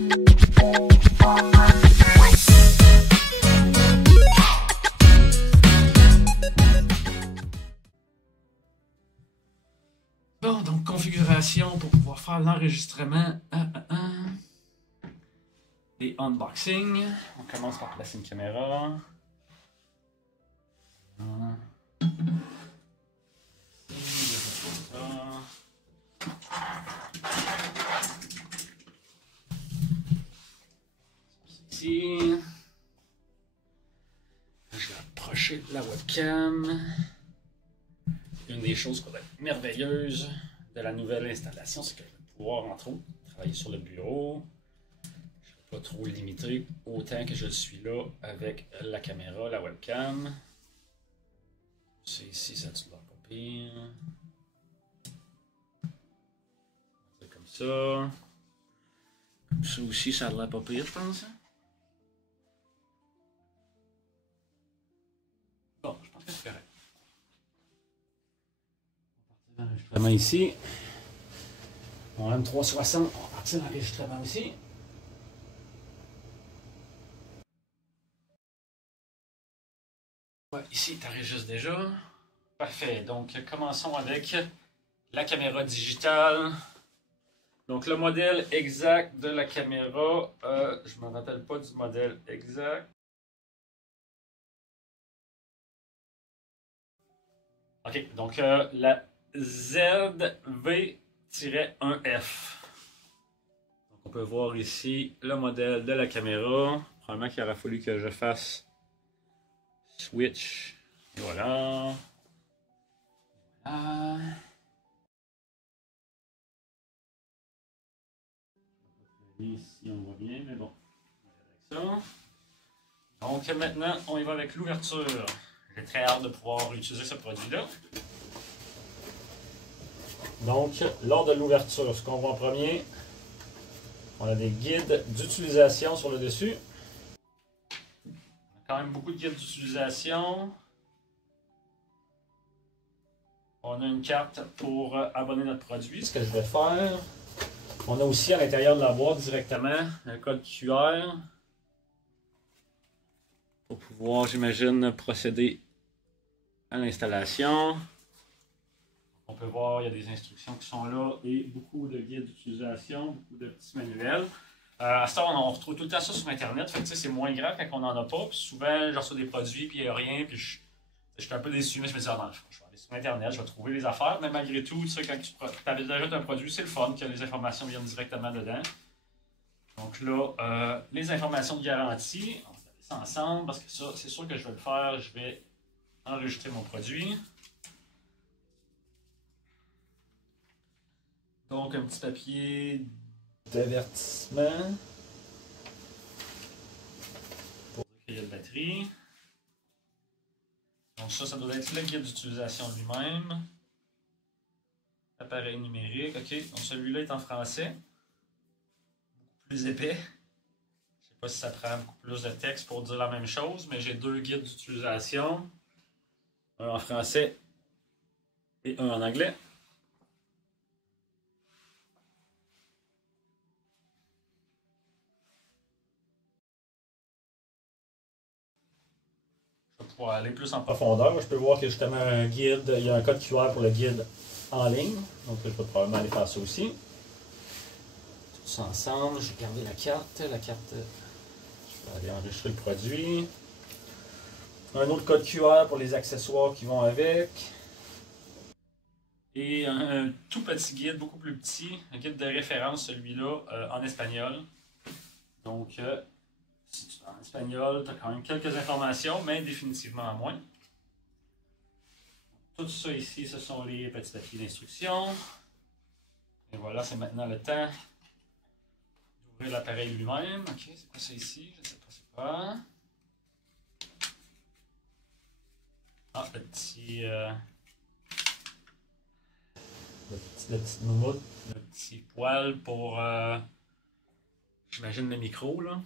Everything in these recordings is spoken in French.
Bon, donc configuration pour pouvoir faire l'enregistrement. Les unboxings. On commence par placer une caméra. Ici. Je vais approcher la webcam. Une des choses qui va être merveilleuse de la nouvelle installation, c'est que je vais pouvoir, entre autres, travailler sur le bureau. Je ne vais pas trop limiter autant que je le suis là avec la caméra, la webcam. C'est ici, ça tu dois pas pire. C'est comme ça. Comme ça aussi, ça a l'air pas pire, je pense. Bon, je pense que c'est correct. L'enregistrement ici. Mon M360, on va partir l'enregistrement aussi. Ouais, ici, tu enregistres déjà. Parfait. Donc, commençons avec la caméra digitale. Donc, le modèle exact de la caméra, je ne me rappelle pas du modèle exact. OK, donc la ZV-1F. Donc, on peut voir ici le modèle de la caméra. Probablement qu'il aurait fallu que je fasse switch. Et voilà. Ici, on voit bien, mais bon. Avec ça. Donc, maintenant, on y va avec l'ouverture. J'ai très hâte de pouvoir utiliser ce produit-là. Donc, lors de l'ouverture, ce qu'on voit en premier, on a des guides d'utilisation sur le dessus. On a quand même beaucoup de guides d'utilisation. On a une carte pour abonner notre produit, ce que je vais faire. On a aussi à l'intérieur de la boîte directement un code QR pour pouvoir, j'imagine, procéder à l'installation. On peut voir, il y a des instructions qui sont là et beaucoup de guides d'utilisation, beaucoup de petits manuels. À ce temps, on retrouve tout le temps ça sur Internet, fait que c'est moins grave quand on n'en a pas. Puis souvent, je reçois des produits puis il n'y a rien, puis je suis un peu déçu, mais je me dis, ah non, je vais aller sur Internet, je vais trouver les affaires. Mais malgré tout, tu sais, quand tu avais déjà un produit, c'est le fun que les informations viennent directement dedans. Donc là, les informations de garantie, on va regarder ça ensemble parce que ça, c'est sûr que je vais le faire. Je vais enregistrer mon produit. Donc, un petit papier d'avertissement pour dire qu'il y a de batterie. Donc ça doit être le guide d'utilisation lui-même. Appareil numérique, ok. Donc celui-là est en français. Beaucoup plus épais. Je ne sais pas si ça prend beaucoup plus de texte pour dire la même chose, mais j'ai deux guides d'utilisation. Un en français et un en anglais. Pour aller plus en profondeur, je peux voir que justement un guide, il y a un code QR pour le guide en ligne. Donc je vais probablement aller faire ça aussi. Tout ça ensemble, j'ai gardé la carte. La carte, je vais aller enregistrer le produit. Un autre code QR pour les accessoires qui vont avec. Et un tout petit guide, beaucoup plus petit, un guide de référence, celui-là, en espagnol. Donc, si tu es en espagnol, tu as quand même quelques informations, mais définitivement moins. Tout ça ici, ce sont les petits papiers d'instruction. Et voilà, c'est maintenant le temps d'ouvrir l'appareil lui-même. Ok, c'est quoi ça ici? Je ne sais pas c'est quoi. Ah, le petit... le petit poil pour, j'imagine, le micro, là.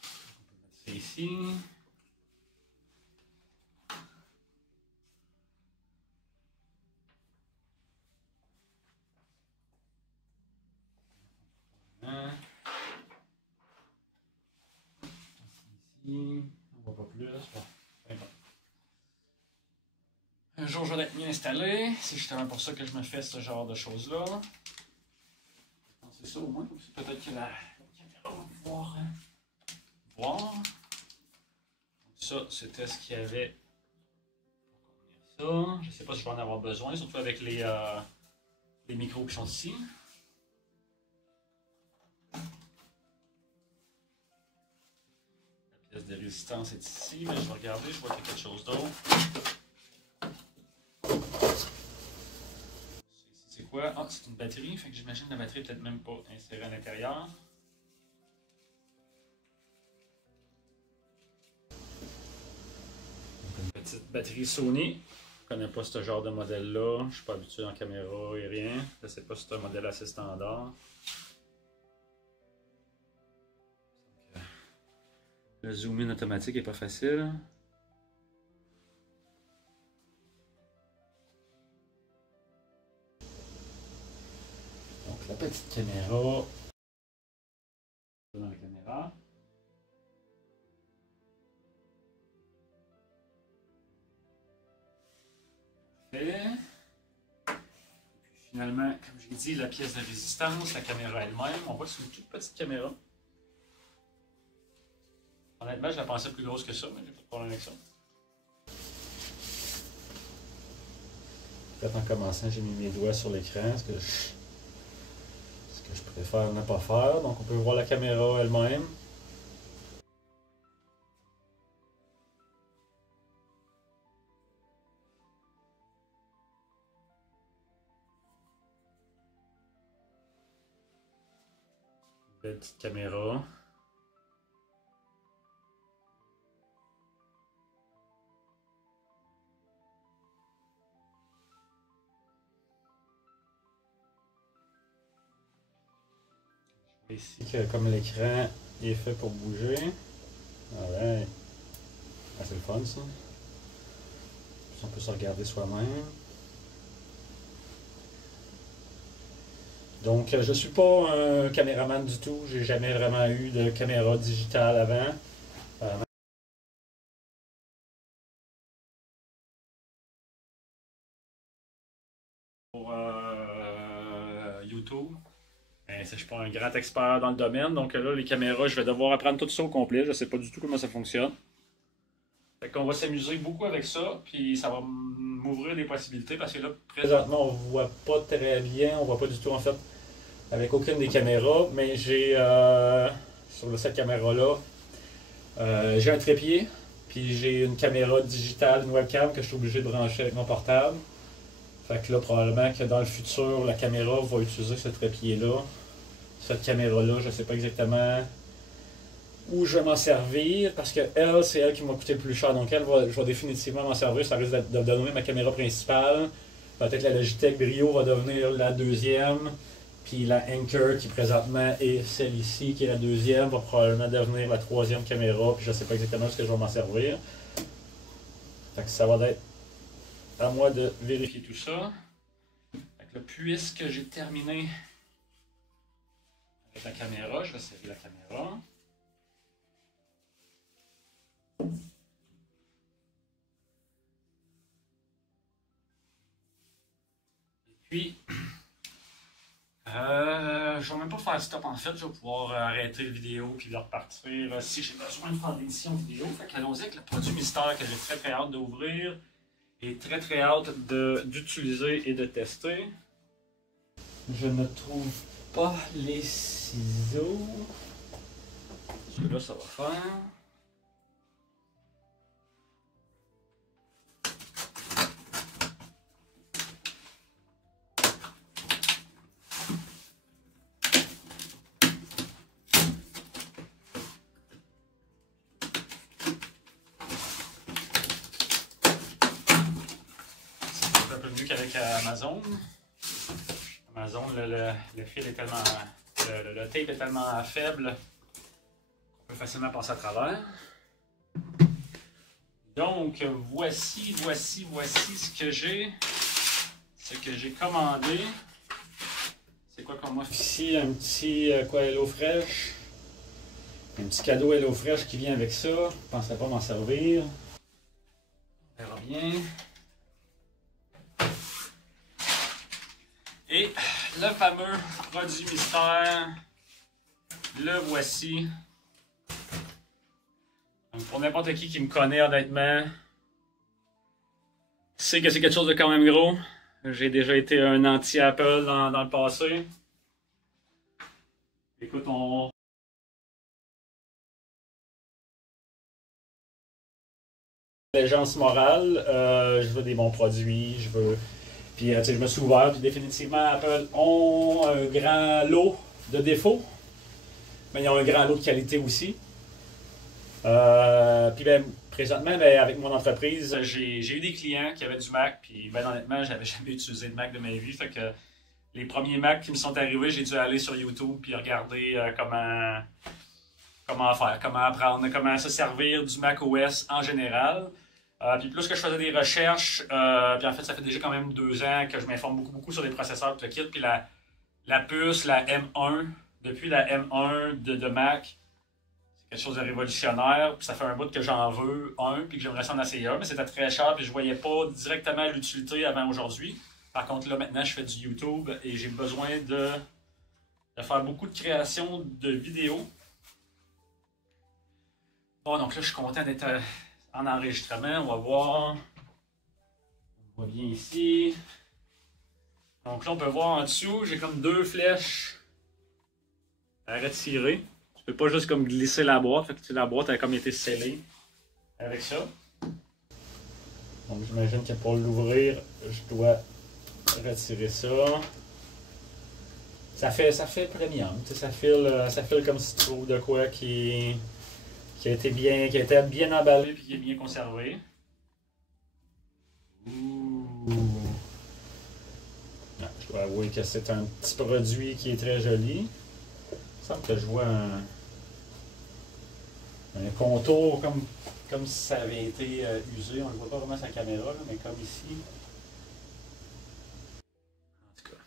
On peut mettre ça ici. ici. On voit pas plus. Bon, un jour, je vais être mieux installé. C'est justement pour ça que je me fais ce genre de choses-là. C'est ça au moins. Peut-être que la caméra va pouvoir voir. Donc, ça, c'était ce qu'il y avait pour contenir ça. Je ne sais pas si je vais en avoir besoin, surtout avec les micros qui sont ici. La pièce de résistance est ici, mais je vais regarder, je vois qu'il y a quelque chose d'autre. C'est quoi? Ah, c'est une batterie, fait que j'imagine que la batterie n'est peut-être même pas insérée à l'intérieur. Une petite batterie Sony. Je ne connais pas ce genre de modèle-là. Je ne suis pas habitué en caméra et rien. Je ne sais pas si c'est un modèle assez standard. Le zoom-in automatique n'est pas facile. Donc la petite caméra. Dans la caméra. Parfait. Finalement, comme je l'ai dit, la pièce de résistance, la caméra elle-même, on voit que c'est une toute petite caméra. Honnêtement, je la pensais plus grosse que ça, mais j'ai pas de problème avec ça. Peut-être en commençant, j'ai mis mes doigts sur l'écran, ce que je préfère ne pas faire. Donc on peut voir la caméra elle-même. Belle petite caméra. Ici, comme l'écran est fait pour bouger. Ouais. Ah, c'est le fun ça. On peut se regarder soi-même. Donc, je suis pas un caméraman du tout. J'ai jamais vraiment eu de caméra digitale avant. Pour YouTube. Je ne suis pas un grand expert dans le domaine, donc là, les caméras, je vais devoir apprendre tout ça au complet. Je ne sais pas du tout comment ça fonctionne. Fait qu'on va s'amuser beaucoup avec ça, puis ça va m'ouvrir des possibilités parce que là, présentement, on ne voit pas très bien, on ne voit pas du tout en fait avec aucune des caméras, mais j'ai sur cette caméra-là, j'ai un trépied, puis j'ai une caméra digitale, une webcam que je suis obligé de brancher avec mon portable. Fait que là, probablement que dans le futur, la caméra va utiliser ce trépied-là. Cette caméra-là, je ne sais pas exactement où je vais m'en servir, parce que elle, c'est elle qui m'a coûté le plus cher. Donc je vais définitivement m'en servir. Ça risque de devenir ma caméra principale. Peut-être la Logitech Brio va devenir la deuxième. Puis la Anker, qui présentement est celle ici, qui est la deuxième, va probablement devenir la troisième caméra. Puis je ne sais pas exactement ce que je vais m'en servir. Fait que ça va être à moi de vérifier tout ça. Fait que là, puisque j'ai terminé avec la caméra, je vais serrer la caméra. Et puis, je vais même pas faire stop en fait, je vais pouvoir arrêter la vidéo puis le repartir si j'ai besoin de faire des éditions vidéo. Fait qu'allons-y avec le produit mystère que j'ai très hâte d'ouvrir et très hâte d'utiliser et de tester. Je ne trouve pas les ciseaux. Celui-là, ça va faire. C'est un peu mieux qu'avec Amazon. Amazon, le fil est tellement. Le tape est tellement faible qu'on peut facilement passer à travers. Donc, voici ce que j'ai. Ce que j'ai commandé. C'est quoi qu'on m'offre ici? Un petit Hello Fresh. Un petit cadeau HelloFresh qui vient avec ça. Je ne pensais pas m'en servir. On verra bien. Et le fameux produit mystère, le voici. Donc pour n'importe qui me connaît honnêtement, sait que c'est quelque chose de quand même gros. J'ai déjà été un anti-Apple dans le passé. Écoute, Allégeance morale, je veux des bons produits, je veux. Puis je me suis ouvert, puis définitivement Apple ont un grand lot de défauts, mais ils ont un grand lot de qualité aussi. Puis ben, présentement, ben, avec mon entreprise, j'ai eu des clients qui avaient du Mac, puis ben, honnêtement, j'avais jamais utilisé de Mac de ma vie, fait que les premiers Macs qui me sont arrivés, j'ai dû aller sur YouTube puis regarder comment faire, comment apprendre, comment se servir du Mac OS en général. Puis plus que je faisais des recherches, puis en fait, ça fait déjà quand même 2 ans que je m'informe beaucoup sur les processeurs de kit. Puis la puce, la M1, depuis la M1 de Mac, c'est quelque chose de révolutionnaire. Puis ça fait un bout que j'en veux un, puis que j'aimerais s'en essayer un, mais c'était très cher, puis je voyais pas directement l'utilité avant aujourd'hui. Par contre, là, maintenant, je fais du YouTube et j'ai besoin de faire beaucoup de création de vidéos. Bon, donc là, je suis content d'être en enregistrement. On va voir. On voit bien ici. Donc là, on peut voir en dessous, j'ai comme 2 flèches à retirer. Je peux pas juste comme glisser la boîte. Fait que la boîte a comme été scellée avec ça. Donc j'imagine que pour l'ouvrir, je dois retirer ça. Ça fait premium. Ça file comme si tu trouves de quoi qui a été bien emballé et qui est bien conservé. Ouh. Non, je dois avouer que c'est un petit produit qui est très joli. Il semble que je vois un contour comme si ça avait été usé. On ne le voit pas vraiment sur la caméra, là, mais comme ici. En tout cas,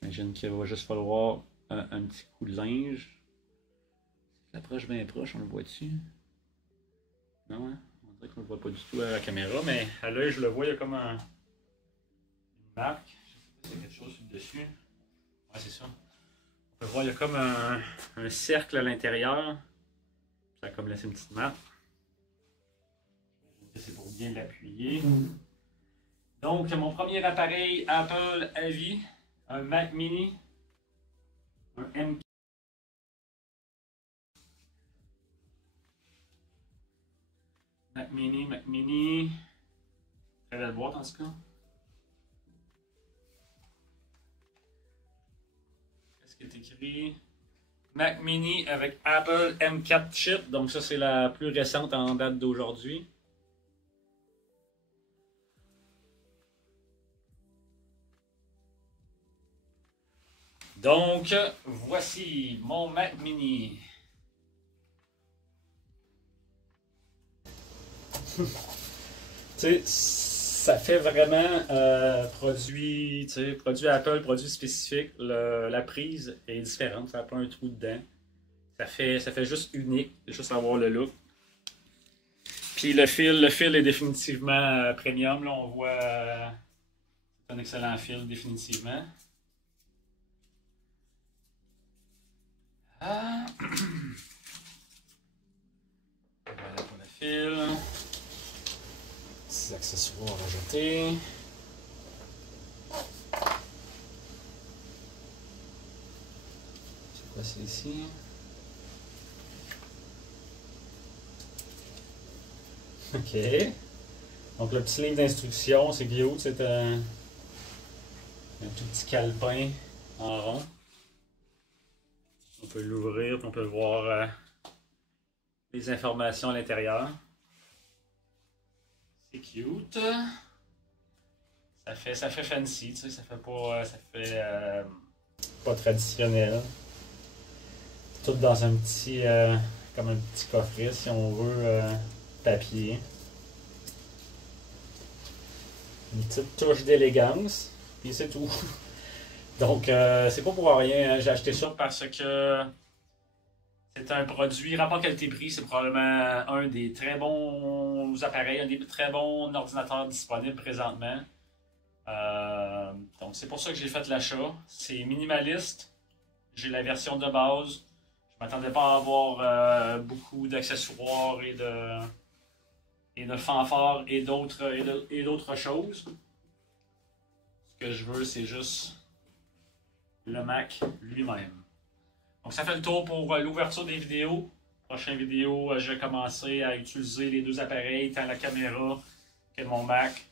j'imagine qu'il va juste falloir un petit coup de linge. L'approche bien proche, on le voit dessus. Non, hein? On dirait qu'on le voit pas du tout à la caméra, mais à l'œil, je le vois, il y a comme une marque. Je sais pas si y a quelque chose sur le dessus. Ouais, c'est ça. On peut voir, il y a comme un cercle à l'intérieur. Ça a comme laissé une petite marque. C'est pour bien l'appuyer. Donc, mon premier appareil Apple à vie, un Mac Mini, un M4. Mac Mini. Très belle boîte en tout cas. Qu'est-ce qui est écrit? Mac Mini avec Apple M4 chip. Donc ça c'est la plus récente en date d'aujourd'hui. Donc voici mon Mac Mini. Tu sais, ça fait vraiment produit Apple, produit spécifique. La prise est différente, ça n'a pas un trou dedans. Ça fait juste unique, juste avoir le look. Puis le fil est définitivement premium. Là, on voit c'est un excellent fil, définitivement. Ah. Voilà pour le fil. Petits accessoires à rajouter. C'est quoi c'est ici? Ok. Donc le petit livre d'instructions, c'est cute, c'est un tout petit calepin en rond. On peut l'ouvrir, on peut voir les informations à l'intérieur. C'est cute. Ça fait fancy, tu sais, ça fait pas traditionnel. Tout dans un petit, comme un petit coffret si on veut, papier. Une petite touche d'élégance, puis c'est tout. Donc c'est pas pour rien, hein. J'ai acheté ça parce que C'est un produit, rapport qualité-prix, c'est probablement un des très bons appareils, un des très bons ordinateurs disponibles présentement. Donc c'est pour ça que j'ai fait l'achat. C'est minimaliste. J'ai la version de base. Je m'attendais pas à avoir beaucoup d'accessoires et de fanfares et d'autres choses. Ce que je veux, c'est juste le Mac lui-même. Donc ça fait le tour pour l'ouverture des vidéos. Prochaine vidéo, je vais commencer à utiliser les deux appareils, tant la caméra que mon Mac.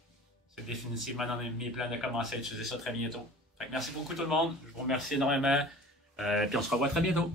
C'est définitivement dans mes plans de commencer à utiliser ça très bientôt. Fait que merci beaucoup tout le monde. Je vous remercie énormément. Puis on se revoit très bientôt.